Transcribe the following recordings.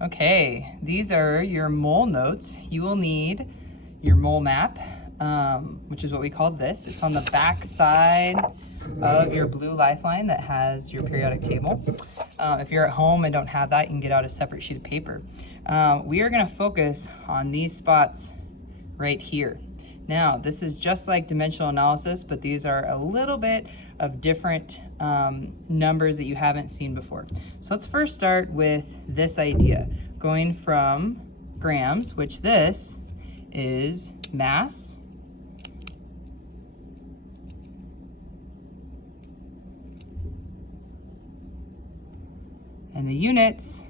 Okay, these are your mole notes. You will need your mole map, which is what we call this. It's on the back side of your blue lifeline that has your periodic table. If you're at home and don't have that, you can get out a separate sheet of paper. We are going to focus on these spots right here. Now, this is just like dimensional analysis, but these are a little bit of different numbers that you haven't seen before. So let's first start with this idea, going from grams, which this is mass, and the units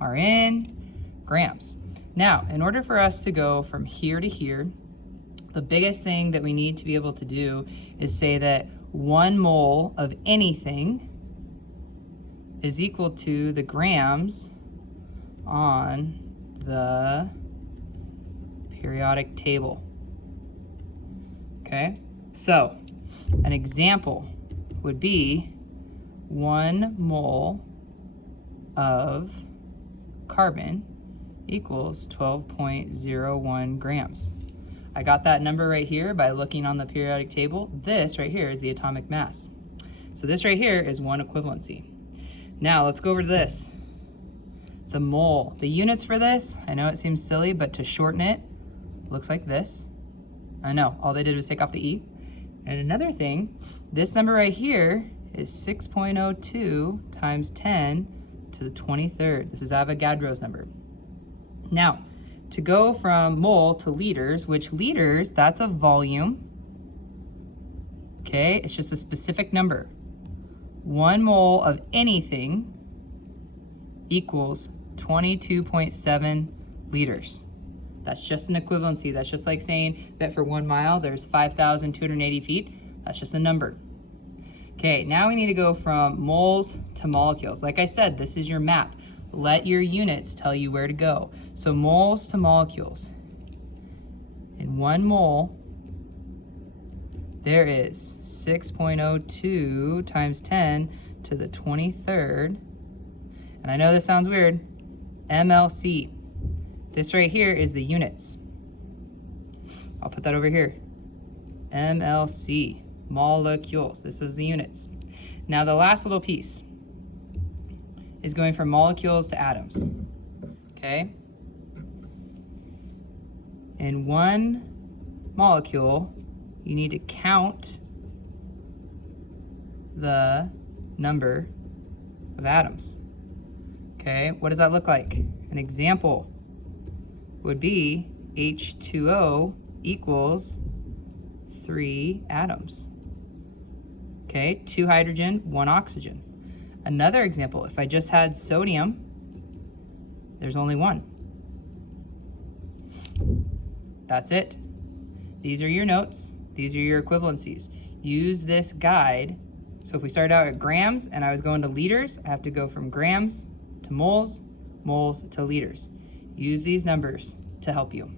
are in grams. Now, in order for us to go from here to here, the biggest thing that we need to be able to do is say that 1 mole of anything is equal to the grams on the periodic table. Okay, so an example would be 1 mole of carbon equals 12.01 grams. I got that number right here by looking on the periodic table. This right here is the atomic mass. So this right here is 1 equivalency. Now let's go over to this. The mole. The units for this, I know it seems silly, but to shorten it, looks like this. I know, all they did was take off the E. And another thing, this number right here is 6.02 times 10 to the 23rd. This is Avogadro's number. Now, to go from mole to liters, which liters, that's a volume. Okay, it's just a specific number. 1 mole of anything equals 22.7 liters. That's just an equivalency. That's just like saying that for 1 mile, there's 5,280 feet. That's just a number. Okay, now we need to go from moles to molecules. Like I said, this is your map. Let your units tell you where to go. So moles to molecules. In 1 mole, there is 6.02 times 10 to the 23rd. And I know this sounds weird, MLC. This right here is the units. I'll put that over here. MLC, molecules. This is the units. Now the last little piece is going from molecules to atoms, okay? In 1 molecule, you need to count the number of atoms, okay? What does that look like? An example would be H2O equals 3 atoms, okay? 2 hydrogen, 1 oxygen. Another example, if I just had sodium, there's only 1. That's it. These are your notes. These are your equivalencies. Use this guide. So if we started out at grams and I was going to liters, I have to go from grams to moles, moles to liters. Use these numbers to help you.